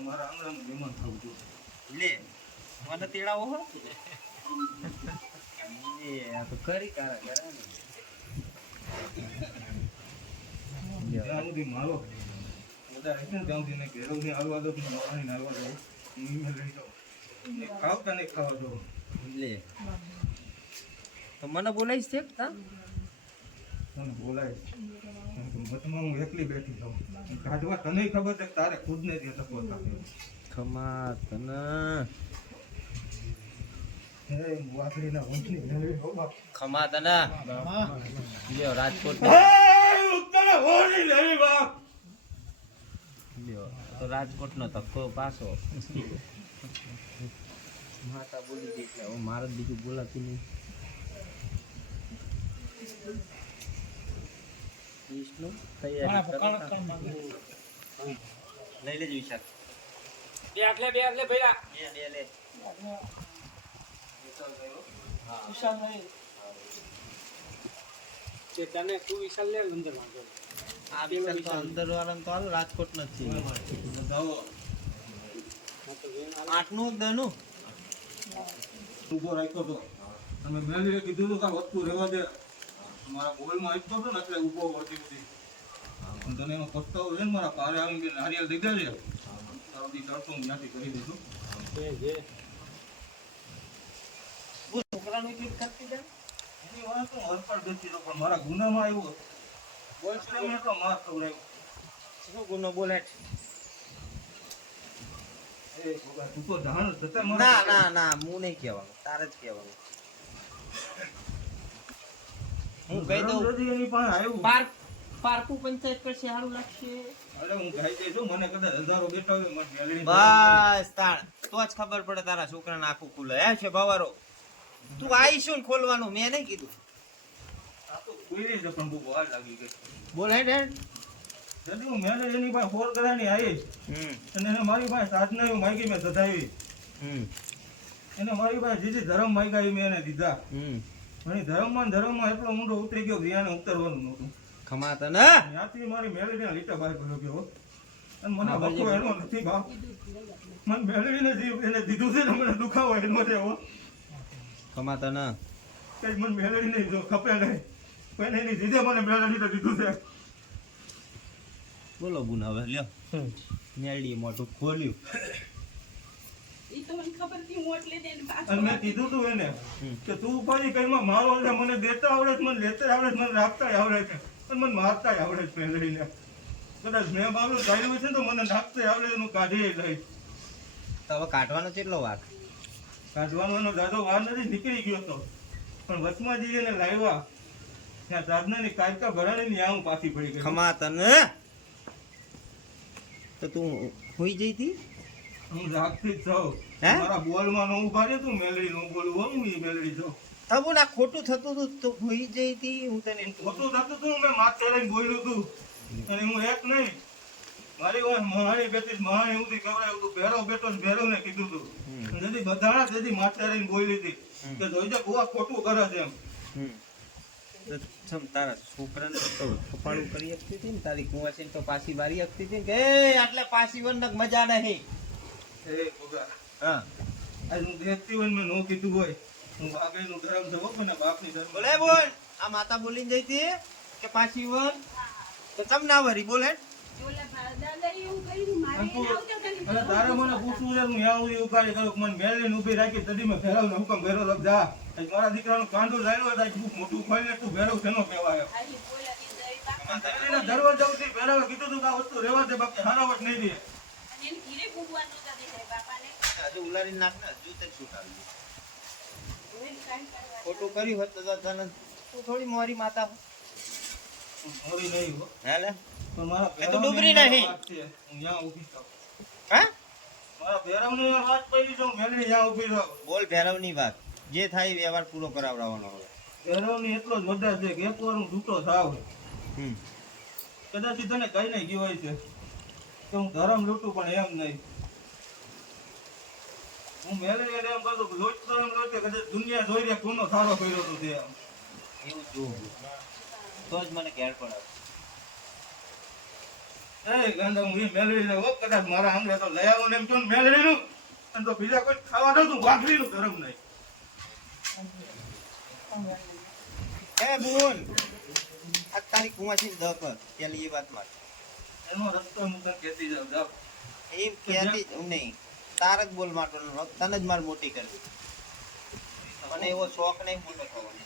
મારા આંગણાનું મહેમાન થવું જોઈએ લે કરી મારો બધા રહેશે ને ત્યાં સુધી ને ઘેરવથી દો ને નવાણીને હાલવા દો. ઈમે લઈ જાઉં. ને ખાવતા નહીં ખાવા દો. લે. તો મને બોલાવીશ છે તા તને બોલાય મતમાં હું એકલી બેઠી છું. કાઢવા તને ખબર છે કે તારે ખુદને ત્યાં તકો થાય ખમા તના. ખમા તના. રાજકોટ હે ઉત્તર હોરી લેવી બાપ લ્યો તો રાજકોટ નો ધક્કો પાછો. માતા બોલી ગઈ એટલે હવે મારે બીજું બોલાતું નહીં. વિષ્ણુ તૈયારી લઈ લેજો વિશાલ. બે આટલે બે આટલે ભૈરા બે બે લે વિશાલ નહીં. તે તને તું વિશાલ લે અંદર વાંધો અંદર વાળા તો હાલ રાજકોટ નો જ છે જાઓ હા તો બેન હાલ. આઠનું કે દહનું? રાખ્યો તો. તમે મેળવીએ કીધું હતું કે આ રહેવા દે. મારા મોબાઈલમાં આપ્યો હતો ને એટલે ઊભો હતી બધી. તને એનો પસ્તાવો છે ને મારા પારે આવીને કે નારિયેળ દીધા તારો દી ચડતો હું ત્યાંથી કરી દઈશું જે જે છોકરાનું એટલું કરતી જાય એની વાત તો પણ મારા ગુનામાં આવ્યો. બોલ મેં એટલો માર ખવડાવ્યો શું ગુનો બોલે એ ભગવાન, તું તો જાણ છતાં મારા- ના પાર્ક પંચાયત કરશે સારું લાગશે. હું મને કદાચ હજારો બેઠા બસ તાણ. તો જ ખબર પડે તારા છોકરાને આખું ખુલે હે છે ભાવારો. તું આવીશું ખોલવાનું. મેં નહીં કીધું. તો છે પણ બહુ વાર લાગી ગઈ. બોલ હેડ હેડ. ଯଦି હું મેનેજ એની પાસે ફોર કરાની આવી હમ. અને એને મારી પાસે સાધના માગી મેં સધાવી. હમ. એને મારી પાસે જે જે ધર્મ માગ્યા એ મેં એને દીધા. એ ધર્મમાં ધર્મમાં એટલો ઊંડો ઉતરી ગયો વિયાને ઉતરવાનું નહોતું. ખમાતા ને. ત્યાંથી મારી મેલેડીને લીટા બહાર કર્યો ગયો અને મને બકો એનો નથી બા મને મેળવીને જીવ એને દીધું છે ને મને દુખાવો એનો છે હો. ખમાતા ને. કઈ મને મેળવી નહીં જો ખપે નહીં. પણ એની દીધે મને મેળવી તો દીધું છે. બોલો બુન હવે લ્યો. મોઢું ખોલ્યું. ઈ તો મને ખબર હતી હું એટલે જ પાછો મેં કીધું તું એને કે તું ઉપાધિ કઈમાં મારો મને દેતા આવડે મને લેતા આવડે મને રાખતા આવડે છે. અને મને મારતા આવડે છે મેળવીને કદાચ મેં બાબલું ચાલ્યું છે ને તો મને નાખતા આવડે એનું કાઢી લઈ. તો હવે કાઢવાનો કેટલો વાર કાઢવાનો દાદો વાર નથી નીકળી ગયો તો. પણ વચમાં જઈને લાવ્યા. ત્યાં સાધનાની ને ત્યાં હું પાછી પડી ગઈ. ખમાતા ને તો તું હોઈ જઈ તી હું જાગતી જ છું મારા બોલમાં ન ઊભા રહે તું મેલડી નું બોલું હું ઈ મેલડી છું. ખોટું થતું હતું તો હોઈ જઈ હતી હું તને ખોટું થતું હતું મેં માથે લઈને બોલ્યું હતું અને હું એક નહીં મારી વાત મહાણી બેઠી મહાણી હું કહેવાય હતું ભેરો બેઠો ભેરો ને કીધું હતું. જેથી બધાના જેથી માથે લઈને બોલી હતી. કે કે જોઈજે બુઆ ખોટું કરે છે એમ. હમ. તારા છોકરાને કપાળું કરી આપતી હતી ને તારી કુંવાસી તો પાછી વારી આપતી હતી કે "એ, આટલે પાછી વન મજા નહીં. એ ભગા હા. આજ હું દેખતી હોય ને મેં નો કીધું હોય. હું ધર્મ છે હો મને બાપની ધર્મ. બોલે બોલ. આ માતા બોલીને જઈતી કે પાછી વન? તો તમને ના વરી બોલે તારે મને પૂછવું છે હું આવું એવું કાર્ય રહી મને મેળવીને ઊભી રાખી તદી મેં ભેરવ ને હુકમ ભેરવ લગ જા. મારા દીકરાનું કાંડું લાવ્યો હતા બુક મોટું ખોલીને તું ભેરવ કહેવાય? બાપા તકલીના દરવાજા ઉઠી ભેરવે કીધું તું કે આ વસ્તુ રહેવા દે બાકી હારાવટ નહીં દે. ઉલારી નાખ ને હજુ છૂટ આવી ખોટું કર્યું હોત તો તને તું થોડી મોરી માતા મોરી નહીં હો. એ તો ડુબરી નહીં. હું મારા ભેરવની અહીંયા વાત બોલ જે થાય વ્યવહાર પૂરો કરાવડાવવાનો હવે. ભેરવની એટલો જ મજા છે કે એકવાર હું છૂટો થાવ. કદાચ તને કઈ નહીં કહેવાય છે કે હું ધરમ લૂંટું પણ એમ નહીં. હું મેલેરિયા ને એમ કહું છું લોચ તો એમ લોચે કદાચ દુનિયા જોઈ રહ્યા કોનો સારો કર્યો હતો તે એમ. એવું જોવું. તો જ મને ઘેર પડે એ ગાંડા હું મેલેરિયા હો કદાચ મારા આંગળે તો લઈ આવો ને એમ કહું ને મેલેરિયાનું અને તો બીજા કોઈ ખાવા નતું વાઘરીનું ધરમ નહીં. એ બોલ. આ તારી કુવાસી દ પેલી એ વાતમાં એનો રસ્તો હું તને કહેતી જાઉં કહેતી જ. નહીં. તાર જ બોલ માટો તને જ માર મોટી કરવી. મને એવો શોખ નહીં મોટો થવાનો.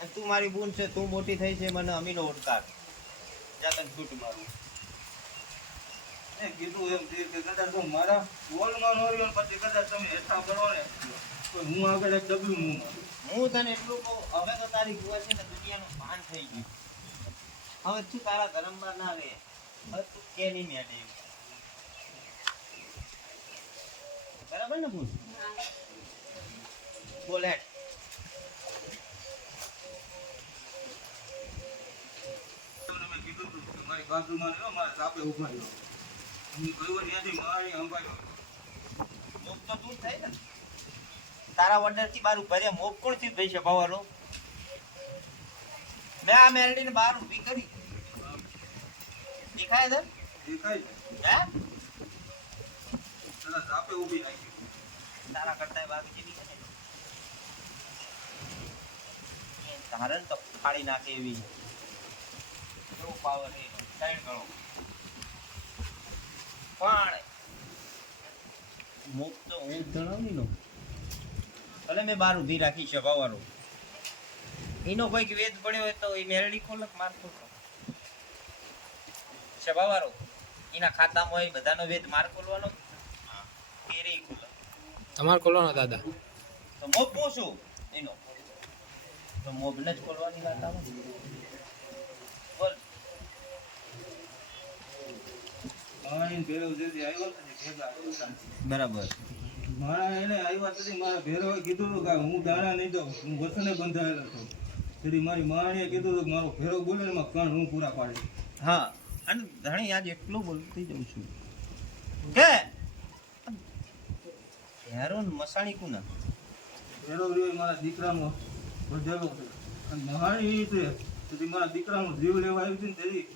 અને તું મારી બૂન છે તું મોટી થઈ છે મને અમીનો ઓળખાર જા તને છૂટ મારું. કીધું એમ કે કદાચ હું મારા બોલમાં નો રહ્યો પછી કદાચ તમે હેઠા કરો ને તો હું આગળ એક હું તને એટલું કહું હવે તો તારી ગુવા છે ને દુનિયાનું ભાન થઈ ગયું. હવે તું તારા ધર્મમાં ના રહે. હવે તું કે નહીં મેળે બરાબર ને ભૂલ? બોલે કીધું મારી બાજુમાં રહ્યો મારા સાપે ઊભા રહ્યો. તારા ઓર્ડરથી બાર ઊભા રહ્યા. મોપ કોણથી ભાઈ છે સભાવાળો મેં આ મેરડીને બહાર ઊભી કરી. દેખાય છે? દેખાય હે? તારા રાખી. કરતા બાગ જેવી છે ને તારે તો ફાડી નાખે એવી. એવો પાવર છે. સાઈડ ગણો. પણ મુક્ત તો હું જણાવી નો ભલે મેં બાર ઊભી રાખી છે ભાવારો એનો કોઈક વેદ પડ્યો હોય તો એ મેરડી ખોલક માર ખોલતો છબાવારો એના ખાતામાં હોય બધાનો વેદ માર ખોલવાનો. કેરી ખોલક. તમારે ખોલવાનો દાદા? તો મોબ પૂછું. એનો. તો મોબ ને જ ખોલવાની વાત આવે બોલ મારી ભેરો જેથી આવ્યો ને તે ભેગા આવ્યા. બરાબર. મારા એને આવ્યા તેથી મારા ભેરોએ કીધું હતું કે હું દાણા નહીં દઉં હું વસને બંધાયેલો છું. તેથી મારી માણીએ કીધું હતું કે મારો ભેરો બોલે એમાં કણ હું પૂરા પાડી. હા અને ધણી આજ એટલું બોલતી જઉં છું. કે હેરો ને મસાણી કુના? ભેરો રહ્યો મારા દીકરાનો વધેલો છે. અને મહાણી એ છે. તેથી મારા દીકરાનો જીવ લેવા આવ્યું છે ને તેથી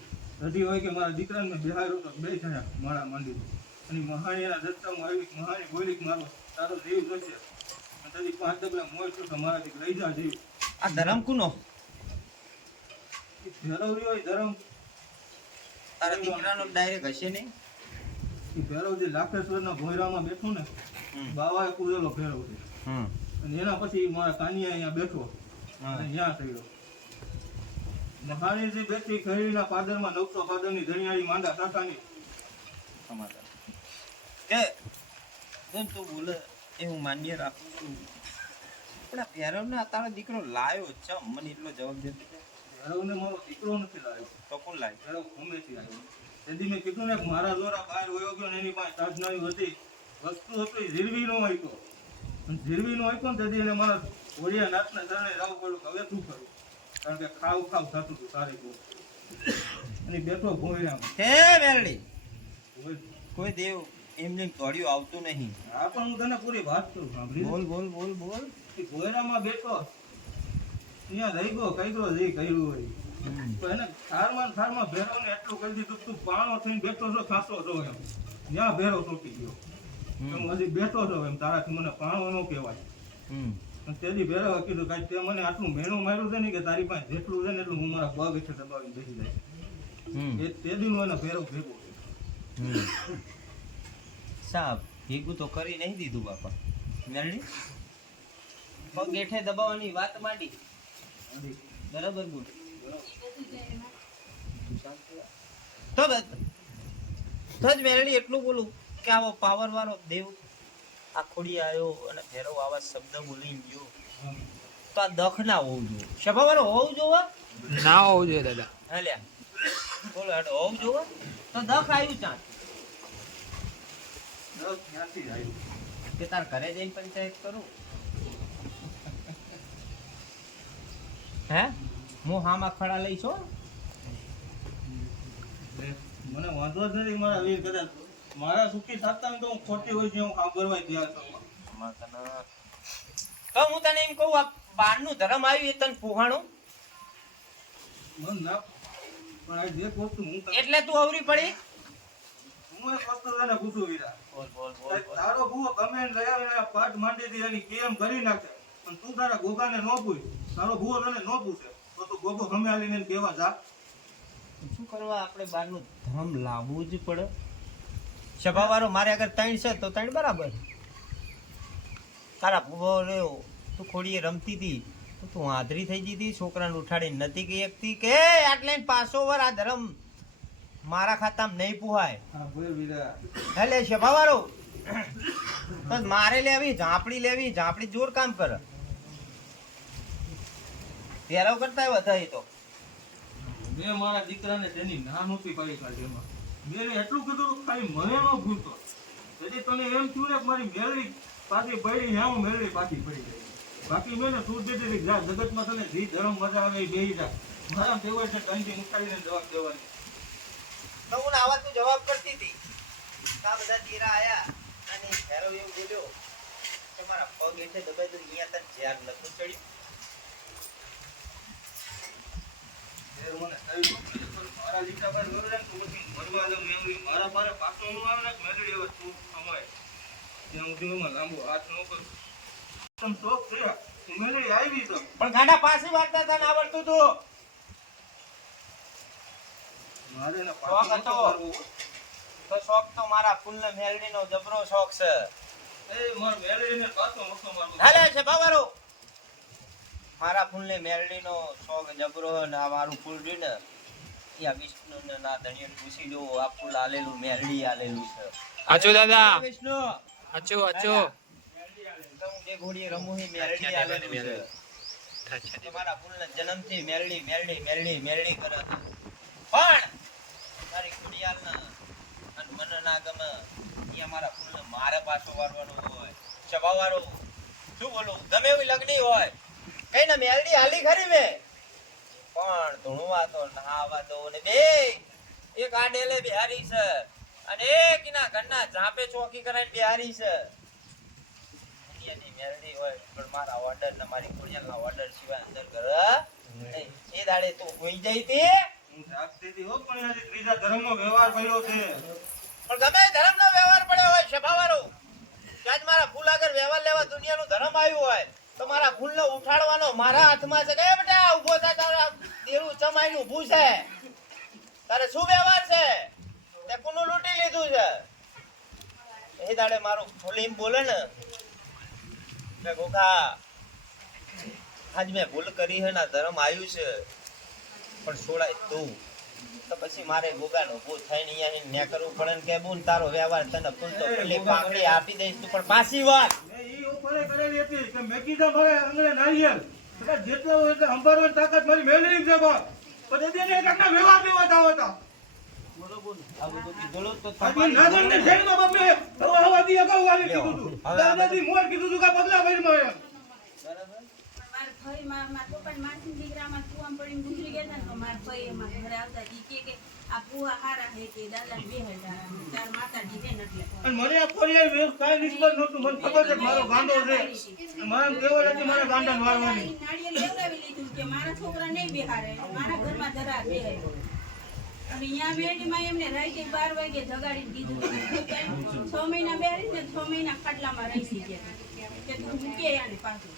હજી હોય કે મારા દીકરાને મેં બિહાર્યો તો બે થયા મારા મંદિર. અને મહાણીના દત્તામાં આવી મહાણી બોલી મારો તારો જીવ જશે તારી પાંચ ડગલા મોય છો મારા મારાથી લઈ જા જીવ આ ધરમ કુનો? એ હોય ધરમ. તારા દીકરાનો ડાયરેક્ટ હશે નહીં? એ ભેરો જે લાખેશ્વરના ભોયરામાં બેઠો ને બાવા બાવાએ કૂદેલો ભેરો છે અને એના પછી મારા કાનિયા અહીંયા બેઠો. અને ત્યાં થયો. મહાણી બેઠી ખરીના પાદરમાં નવસો પાદરની ધણિયાળી માંડા સાતાની સમાતા કે જેમ તું બોલે એ હું માન્ય રાખું છું. પણ આ ભૈરવને તારો દીકરો લાવ્યો છે? મને એટલો જવાબ દેતો ભૈરવને મારો દીકરો નથી લાવ્યો તો કોણ લાવ્યો ભૈરવ ભૂમેથી આવ્યો. તેથી મેં કીધું ને મારા દ્વારા બહાર વયો ગયો ને એની પાસે સાધનાવી હતી વસ્તુ હતું એ ઝીરવીનો આપ્યો. ઝીરવી નો આપ્યો ને તેથી એને મારા ઓળિયા નાથના શરણે રાવ પડ્યું હવે શું કરું? કારણ કે ખાવ ખાવ થતું હતું તારી બહુ. અને બેઠો ભોયરામાં હે વેરડી. કોઈ દેવ એમને તોડ્યું આવતું નહીં. આ પણ હું તને પૂરી વાત કરું સાંભળી. બોલ બોલ બોલ બોલ. ભોયરામાં બેઠો. ત્યાં રહી ગયો કઈ ગયો જે કર્યું હોય. તો એને થારમાં થારમાં ભેરોને એટલું કરી દીધું તું પાણો થઈને બેઠો છો ખાસો છો એમ. ત્યાં ભેરો તૂટી ગયો. હું હજી બેઠો છો એમ તારાથી મને પાણો ન કહેવાય. તેથી ભેરો કીધું કાંઈ તે મને આટલું મહેણું માર્યું છે ને કે તારી પાસે જેટલું છે ને એટલું હું મારા પગ હેઠળ દબાવીને બેસી જાય હમ. એ તે દીનું એને ભેરો ભેગો સાહેબ ભેગું તો કરી નહીં દીધું બાપા. મેરડી? પગ હેઠે દબાવવાની વાત માંડી. બરાબર બોલ. તો તો જ મેરડી એટલું બોલું કે આવો પાવર વાળો દેવ આ ખોડી આવ્યો અને ભેરો આવા શબ્દ બોલી ગયો. તો આ દખ ના હોવું જોઈએ. સભા વાળો હોવું જોવા? ના હોવું જોઈએ દાદા. હા લ્યા. બોલો હેડ હોવું જોવા? તો દખ આવ્યું ચાંદ કે તાર ઘરે જઈને પંચાયત કરું? હે? હું હામાં ખડા લઈશ હો? મને વાંધો જ નથી મારા વીર કદાચ મારા સુખી સાતા તો હું ખોટી હોય છે હું કરવા તૈયાર છું તો હું તને એમ કહું આ બહારનું ધર્મ આવ્યું એ તને પુહાણું? મન ના પણ આ જે વસ્તુ હું એટલે તું અવરી પડી? હું એક વસ્તુ તને પૂછું વીરા. બોલ બોલ સાહેબ, તારો ભૂવો પાટ માંડી દી એની કેમ કરી નાખે? પણ તું તારા ગોગાને ન પૂછ. તારો ભૂવો તને ન પૂછે. તો તું ગોગો ગમે આવીને કહેવા જા. શું કરવા આપણે બહારનું ધર્મ લાવવું જ પડે? સભાવાળો મારે અગર ત્રણ છે તો ત્રણ બરાબર. તારા ભૂવો રહ્યો તું ખોડીએ રમતી હતી તો તું હાજરી થઈ ગઈ હતી છોકરાને ઉઠાડી નથી કે એકથી કે આટલે પાસો વર આ ધરમ. મારા ખાતામાં નહીં પુહાય. એટલે સભાવાળો. બસ મારે લેવી ઝાંપડી લેવી ઝાંપડી જોર કામ કરે. ત્યારે કરતા વધારે તો. મેં મારા દીકરાને તેની ના નહોતી પાડી કાઢી એમાં. મેં એટલું કીધું ખાલી મને ન ભૂલતો. એટલે તને એમ થયું ને મારી મેળવી પાછી પડી ને હું મેળવી પાછી પડી ગઈ. બાકી મેં ને તું દીધી જા, જગતમાં તને જે ધર્મ મજા આવે એ બેહી જા. મારા દેવાય છે, ટંકી ઉઠાડીને જવાબ દેવાની. તો હું આવા તું જવાબ કરતી હતી. આ બધા ચીરા આયા, અને ફેરો એવું બોલ્યો કે મારા પગ એટલે દબાઈ તો અહીંયા તને જ્યાં લખું ચડ્યું. મને થયું મારા ને તો પછી દઉં મારા પાછો ન આવે ને કે મેળવી હવે તું સમાય ત્યાં સુધી એમાં લાંબો હાથ ન કર. તમ શોખ થયા તું મેળવી આવી તો. પણ ગાંડા પાસે વાર્તા તને આવડતું તું. મારે ને શોખ હતો. તો શોખ તો મારા ફૂલને મેલડીનો જબરો શોખ છે. એ માર મેળવીને પાછો નહોતો મારવો. હાલે છે બાવારો મારા ફૂલને મેલડીનો શોખ જબરો ને આ મારું ફૂલ ને. એ આ વિષ્ણુને ના ધણીને પૂછી જો આ ફૂલ આલેલું મેલડી આલેલું છે. આચો દાદા. વિષ્ણુ. આચો આચો હું બે ઘોડીએ રમું છું, મેલડી આલેલું છે. તમારા ફૂલને જન્મથી મેલડી મેલડી મેલડી મેલડી કરે પણ તારી ખોડિયાલને અને મને ના ગમે એ અમારા ફૂલને મારે પાછો વારવાનો હોય ચબાવવાનો શું બોલું? ગમે એવી લગ્ન હોય. કઈ ને મેરડી હાલી ખરી મે. પણ ધૂણવા તો ના આવવા દો ને બે. એક આડેલે બિહારી છે. અને એક એના ઘરના ઝાપે ચોકી કરાઈને બિહારી છે. દુનિયાની મેલડી હોય પણ મારા ઓર્ડર ને મારી ખોડિયાલના ઓર્ડર સિવાય અંદર ઘર એ દાડે તું હોઈ જઈ તી. હું હતી હો, પણ આજે ત્રીજા ધર્મનો વ્યવહાર કર્યો છે. પણ ગમે એ ધર્મનો વ્યવહાર પડ્યો હોય સભાવાળો આજ મારા ફૂલ આગળ વ્યવહાર લેવા દુનિયાનું ધર્મ આવ્યું હોય તો મારા ફૂલને ઉઠાડવાનો મારા હાથમાં છે કે બેટા ઊભો થા તારા દેરું ચમાઈને ઊભું છે. તારે શું વ્યવહાર છે? તે કોનું લૂંટી લીધું છે? એ દાડે મારું ફૂલીમ બોલે ને. કે ગોખા આજ મેં ભૂલ કરી હે ના ધર્મ આવ્યું છે. પણ છોડાય તું. તો પછી મારે ગોગાનો ઊભો થઈને અહીંયા ન્યા કરવું પડે ને કે બોલ તારો વ્યવહાર તને ફૂલ તો ફૂલી પાંખડી આપી દઈશ તું. પણ પાછી વાત. મેં ઈ કરેલી હતી કે મેં કીધા મારે આંગણે નારિયેલ. કદાચ જેટલો હોય એટલે સંભાળવાની તાકાત મારી મેળવી છે બા પણ તેથી એને કાંઈકના વ્યવહાર લેવા જાવ હતા. તો. હતું. પગલા ભરીમાં મારા ભાઈ માં પપ્પાના માસીના દીકરામાં કૂવામાં પડીને ગુજરી ગયા ને તો મારા ભાઈ એમાં ઘરે આવતા કે કે આ ભૂવા હારા હે કે દાદા બે હજાર ચાર માતાજી છે ને એટલે. અને મને આ ફરિયાદ વેર કાંઈ નિસ્બત નહોતું. મને ખબર છે મારો ગાંડો છે. અને મારે એમ કહેવાય છે કે મારે ગાંડાને વારવાની. નાળિયેર લેવડાવી લીધું કે મારા છોકરા નહીં બેહારે મારા ઘરમાં જરા બે અને અહીંયા મેરડીમાં એમને રાતે બાર વાગે જગાડીને દીધું. છ મહિના બેહારી ને છ મહિના ખાટલામાં રહી ગયા. કે તું મૂકે આને પાછું.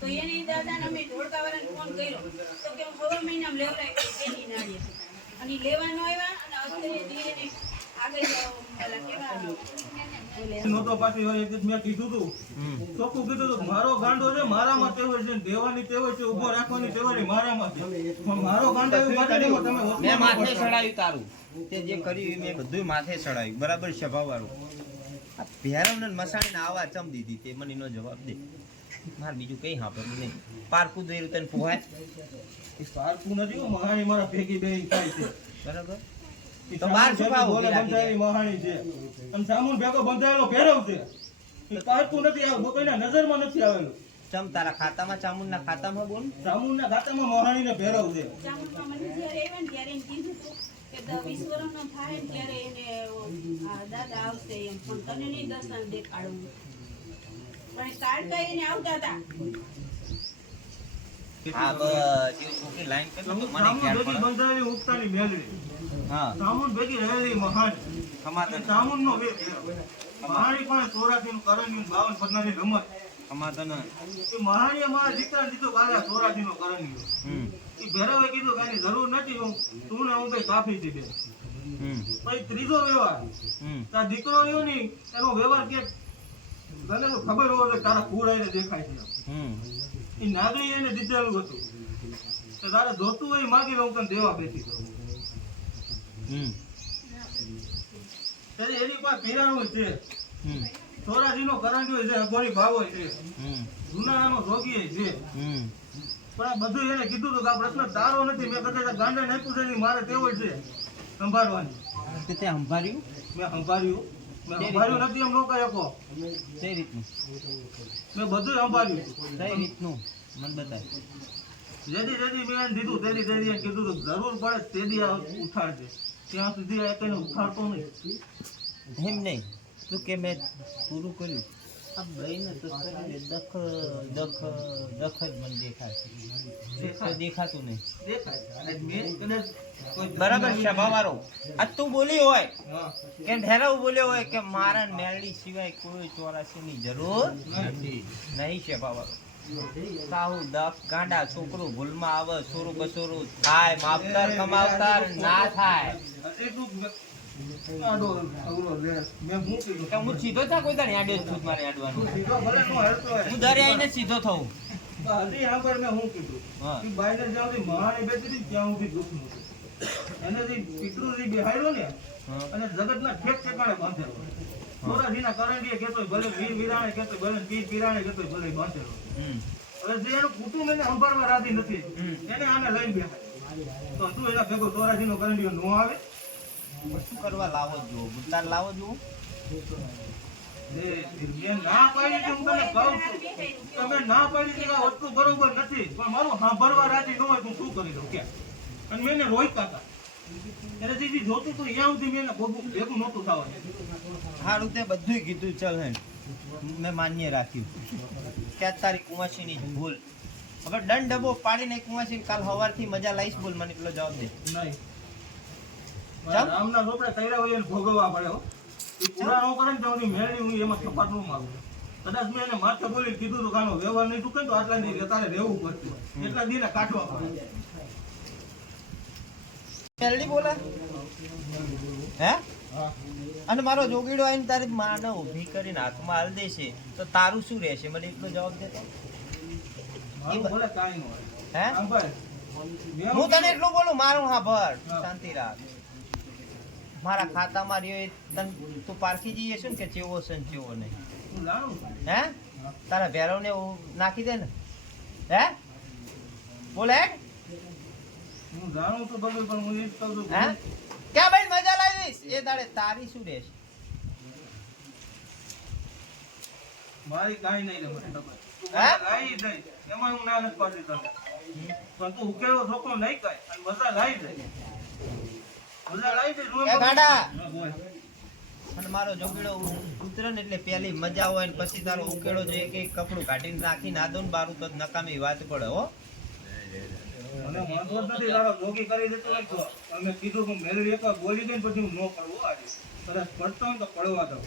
તો એની દાદાને અમે ઢોળકાવાળાને ફોન કર્યો. તો કે હું હવે મહિનામાં લેવડાવી એની અને લેવાનો મારો ગાંડો છે મારામાં ટેવ છે ને દેવાની ટેવ છે ઊભો રાખવાની છે મારામાં પણ મારો ગાંડો તમે માથે તારું. તે જે કર્યું મેં બધું માથે ચડાવ્યું બરાબર છે ભાવવાળું આ ભેરવને મસાણીને આવા ચમ દીધી તે મને એનો જવાબ દે. મારે બીજું કઈ હા નહીં. પારકું દોર્યું તને પોહાય એ પારકું નથી હો, મહાણી મારા ભેગી બે થાય છે. બરાબર? ઈ તો બાર બંધાયેલી મહાણી છે. અને સામુન ભેગો બંધાયેલો ભેરવ છે. એ પારકું નથી આ કોઈના નજરમાં નથી આવેલું. ચમ તારા ખાતામાં ચામુંડના ખાતામાં બોલ? ખાતામાં છે. મને જ્યારે આવ્યા ને ત્યારે એને કીધું કે દ- વીસ વર્ષનો થાય ત્યારે એને દાદા આવશે એમ. પણ તને નહીં દર્શન દેખાડવું પણ કાઢતા એને આવતા હતા. હા બસ એવું છોકરી લાઈન કરી તો મને ખ્યાલ પડે. બંધાયેલી ઉગતાની મેલડી હા. સામું ભેગી રહેલી મહાન. ખમાતન સામુન નો વેગ મહાણી પણ ચોરાથી કરણ્યું બાવન પદનાની રમત. એ મારા દીધો કાલે ચોરાથી નો કરણ્યું એ ભેરવે કીધું જરૂર નથી હું તું ને હું કઈ કાફી દીધે પછી ત્રીજો વ્યવહાર. હમ. તાર દીકરો રહ્યો ની એનો વ્યવહાર કે ભલે તો ખબર હોય કે તારા કુળ આઈને દેખાય છે. એ નાગરી એને દીધેલું હતું. તો તારે જોતું હોય માગી લઉં તને દેવા બેઠી દઉં હમ. એની પાસે પીરાણું છે. હમ. ચોરાજીનો કરંડિયો છે અગોરી ભાવો છે. હમ. જુનારાનો જોગી છે. હમ. પણ આ બધું એને કીધું હતું કે આ પ્રશ્ન તારો નથી. મેં કદાચ ગાંડે નાખ્યું છે મારે તેવો છે સંભાળવાની. સંભાળ્યું? મેં સંભાળ્યું. સંભાળ્યું નથી એમ ન કહી કઈ રીતનું. મેં બધું સંભાળ્યું. કઈ રીતનું? મને બતાવ જેથી જેથી મેં દીધું તેદી એને કીધું જરૂર પડે તેદી આ ઉઠાડજે. ત્યાં સુધી આ કઈ ઉઠાડતો નહીં. એમ નહીં. તું કે મેં પૂરું કર્યું. આ ભાઈને તો દખ દખ દખ જ મને દેખાય દેખાતું નહીં દેખાય. અને મેં કદાચ કોઈ બરાબર છે બાવારો આ તું બોલી હોય કે ઢેરાવ બોલ્યો હોય કે મારા મેલડી સિવાય કોઈ ચોરાસીની જરૂર નહીં છે બાવારો સાહુ દખ ગાંડા છોકરું ભૂલમાં આવે છોરું કસોરું થાય માપતર કમાવતર ના થાય. આડો હું સીધો થા કોઈ મારે આડવાનું. હું મેં શું કીધું? જ્યાં સુધી ત્યાં સુધી દુઃખ નહોતું. એને જે પિતૃજી બેહાડ્યો ને અને જગતના ઠેક ઠેકાણે બાંધેલો મોરાજીના કરંડીએ કહેતોય ભલે વીર વિરાણે કેતો ભલે પીર પીરાણે કહેતોય ભલે બાંધેલો. હવે જે એનું કુટુંબ એને સંભાળવા રાજી નથી. એને આને લઈને બેઠા તો તું એના ભેગો ચોરાજીનો કરંડીઓ નો આવે શું કરવા લાવો જ જુઓ ગુતાર લાવો જુઓ ના પાડી છે કહું તમે ના પાડી છે કે આ વસ્તુ બરોબર નથી. પણ મારું સાંભળવા રાજી ન હોય હું શું કરી દઉં કે અને મેં એને રોક્યા હતા. એને જે જોતું હતું ત્યાં સુધી મેં ભોગવું ભેગું નહોતું થવાનું. સારું તે બધું કીધું. ચલ હે મેં માન્ય રાખ્યું. કે તારી કુંવાસીની ભૂલ. હવે દંડ ડબો પાડીને કુંવાસી કાલ સવારથી મજા લઈશ બોલ મને પેલો જવાબ દે. નહીં. રામના ચોપડે તૈયાર હોય એને ભોગવવા પડે હો. પૂરા ન કરે ને ત્યાં મેળણી હું એમાં કપાટ ન મારું. કદાચ મેં એને માથે બોલી કીધું હતું કાનો વ્યવહાર નહીં ટૂંકે તો આટલા દી તારે રહેવું પડતું એટલા દિને કાઢવા પડે. મેલડી બોલે? હે? અને મારો જોગીડો આવીને તારી માને ઊભી કરીને હાથમાં હાલ દેશે. તો તારું શું રહેશે? મને એટલો જવાબ દે તો. કાંઈ હોય. હે? આમ ભાઈ મેં હું તને એટલું બોલું મારું હા ભર. શાંતિ રાખ. મારા ખાતામાં રહ્યો એ તને તું પારખી જઈએ છે ને કે ચેવો છે ને ચેવો નહીં? હું? તારા ભેરવને નાખી દે ને. હે? બોલે? હું? જાણું તો બધું પણ હું કહું હે ક્યાં ભાઈ મજા લાવીશ? એ દાડે તારી શું રહેશે? મારી કાંઈ નહીં હે? મને લાવી એમાં હું ના નથી પાડતી તને. પણ તું ઉકેલો છોકરો નહીં કાંઈ, મજા લાવી દે. મજા લાવી દે, રોજ એ ગાંડા હા, બોલ. અને મારો જોગીડો ઉતરે ને એટલે પેલી મજા હોય ને પછી તારો ઉકેડો જોઈએ કે કપડું કાઢીને ને બારું તો નકામી વાત પડે હો મને વાંધો નથી, તારો જોગી કરી દેતો હોય અમે કીધું કે મેળવી એકવાર બોલી દે પછી હું ન કરવું આજે. પડતો ને તો પડવા દઉં.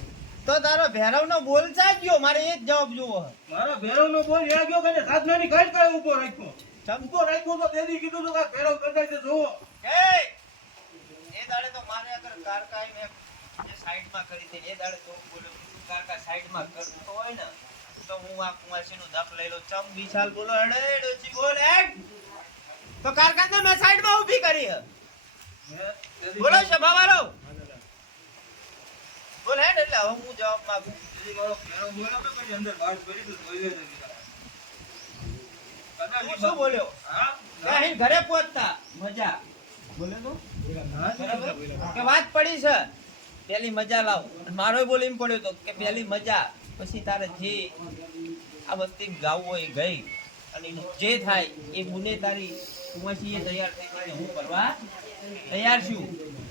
તો તારો ભેરવ નો બોલતા જ ગયો મારે એ જ જવાબ જોવો મારો ભેરવ નો બોલ ગયો કે સાધના ની કાંઈ કાંઈ ઊભો રાખ્યો. ચમકો રાખ્યો તો કીધું તો કે ભેરવ કદાચ જોવો એ એ દાડે તો મારે અગર કારકાઈ મેં જે સાઈડમાં કરી હતી એ દાડે તો તું કારકા સાઈડમાં કરતો હોય ને તો હું આ કુંવાસીનું દપ લઈ લઉં. ચમ વિશાલ બોલો હેડે ડોચી બોલ હેડ તો કારકાને મેં સાઈડમાં ઊભી કરી. મેં બોલો સભાવાળો બોલ હેડ એટલે હવે હું જવાબ માંગુ તેદી મારો ભેરવ બોલ્યો અંદર બહાર પડી તો જોઈ લેજે કદાચ શું બોલ્યો? હા? ઘરે પહોંચતા. મજા. બોલ્યો તું. કે વાત પડી છે, પેલી મજા લાવ. મારો બોલી એમ પડ્યો તો કે પેલી મજા, પછી તારે જે આ વસ્તી ગાવું હોય ગઈ. અને જે થાય એ ગુને તારી કુંવાસી એ તૈયાર થઈ હું કરવા તૈયાર છું.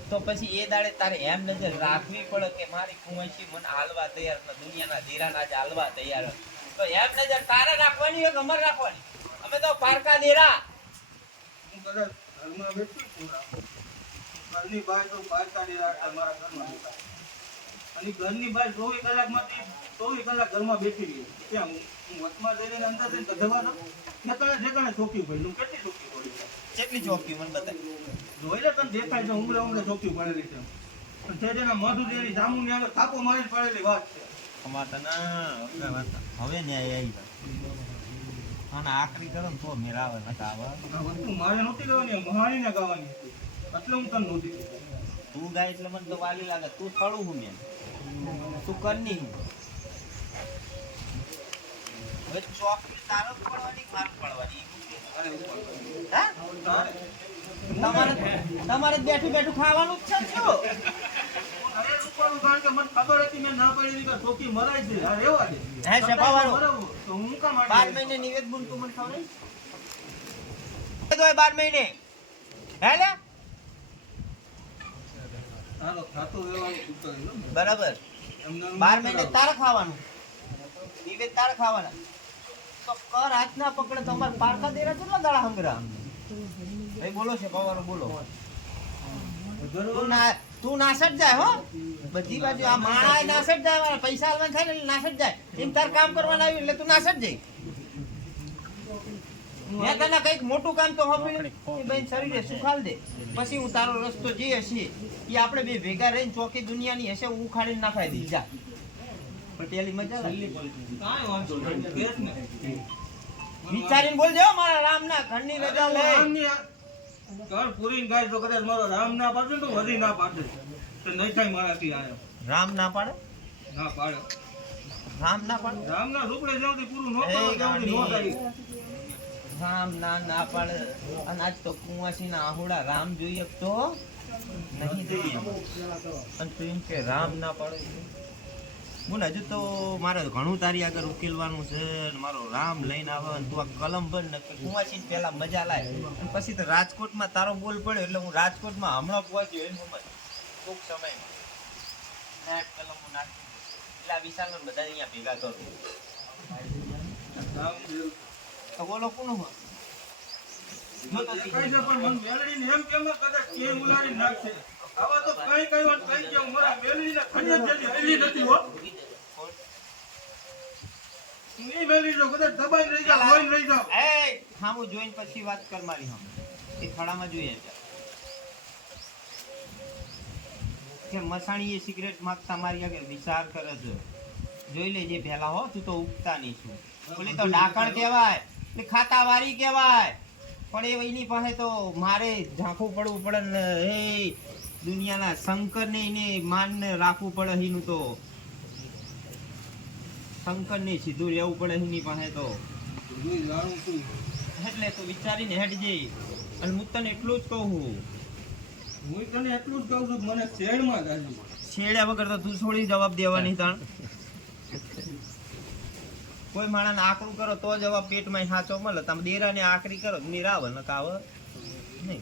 તો પછી એ દાડે તારે એમ નજર રાખવી પડે કે મારી કુંવરસી મને હાલવા તૈયાર નથી, દુનિયાના ધીરાના જ હાલવા તૈયાર છે. તો એમ નજર તારે રાખવાની હોય અમર રાખવાની? અમે તો પારકા દેરા. હું કદાચ હાલમાં બેઠું છું. ઘરની બહાર તો બહાર કાઢી રાખતા મારા ઘરમાં અને ઘરની બહાર ચોવીસ કલાકમાંથી ચોવીસ કલાક ઘરમાં બેઠી રહી. ત્યાં હું વચમાં જઈને અંદર જઈને કઢવા દઉં ઠેકાણે ઠેકાણે ચોકી પડેલું કેટલી ચોકી પડી? છે કેટલી ચોકી મને બતાવી જોઈ લે તને દેખાય છે ઉમરે ઉમરે ચોકી પડેલી છે. પણ તે જેના મોઢું જેની જામુની આગળ થાપો મારી પડેલી વાત છે. કમાતા ના હવે ન્યાય આવી જાય અને આખરી કરો ને તો મેળાવે નતા આવે વસ્તુ મારે નહોતી ગાવાની મહાણીને ગાવાની હતી. એટલે હું તને નહોતી તું ગાય એટલે મને તો વાલી લાગે. તું થળું હું મેં. તું કરની હું. હવે ચોકડી તારો પડવાની પડવાની? તમારે તમારે બેઠું બેઠું ખાવાનું જ છે શું? બાર મહિને નિવેદ બુન તું મને? બાર મહિને. હે લે હાલો, ખાતું વ્યવહારનું સૂત્ર છે, હો. બરાબર. બાર મહિને તાર ખાવાનું. નિવેદ તારે ખાવાના. તો કર આજના પકડે તમારે પારકા દેરા કેટલા દાડા હંગરા? ભાઈ બોલો છે પવારો બોલો. તું ના તું નાસટ જાય હો. બધી બાજુ આ માણા નાસટ જાય પૈસા આલવાના થાય ને નાસટ જાય. એમ તાર કામ કરવાનું આવ્યું એટલે તું નાસટ જાય મેં તને કંઈક મોટું કામ તો હોપી બેન શરીરે સુખાલ દે. પછી હું તારો રસ્તો જઈએ હશે એ આપણે બે ભેગા રહીને ચોકી દુનિયાની હશે ઉખાડીને નાખાય દીધા જા. પટેલી મજા. વિચારીને બોલજો મારા રામના ઘરની રજા લે ઘર પૂરી ગાય તો કદાચ મારો રામ ના પાડે તો વધી ના પાડે. તો નહીં થાય મારાથી આયો. રામ ના પાડે? ના પાડે. રામ ના પાડે? રામ ના રૂપડે જ્યાંથી પૂરું નો પાડે કરો નો થાય. રામ ના ના પાડે. અને આજ તો કુંવાસી ના આહુડા રામ જોઈએ તો નહીં જોઈએ અને તું કે રામ ના પાડે બોલ, હજુ તો મારે ઘણું તારી આગળ ઉકેલવાનું છે મારો રામ લઈને આવે અને તું આ કલમ બંધ ને કુંવાસી પેલા મજા લાય. પછી તો રાજકોટમાં તારો બોલ પડ્યો એટલે હું રાજકોટમાં હમણાં પહોંચ્યો એમ સમજ. ટૂંક સમયમાં. કલમ હું નાખી એટલે વિશાલ બધા અહીંયા ભેગા કરું. બોલો, કોનું હોય? પણ એ પછી વાત કર મારી એ ખડામાં જોઈએ કે મસાણી એ સિગરેટ માંગતા મારી આગળ વિચાર કરે છે જોઈ લેજે પહેલા હો તું તો ઉગતા નહીં છું. ઓલી તો ડાકણ કહેવાય ખાતા વારી કહેવાય. પણ એ એની પાસે તો મારે ઝાંખું પડવું પડે ને એ દુનિયાના શંકર ને એને માન રાખવું પડે એનું તો. શંકરને સીધું રહેવું પડે એની પાસે તો. એટલે તો વિચારીને હેઠજે અને હું તને એટલું જ કહું છું. હું તને એટલું જ કહું છું મને શેડમાં છેડ્યા વગર તો તું છોડી જવાબ દેવાની તાણ. કોઈ માણસને આકરું કરો તો જવાબ પેટમાં સાચો મળે. તમે ડેરાને આકરી કરો નિરાવ નિરાવે ન કાવ નહીં.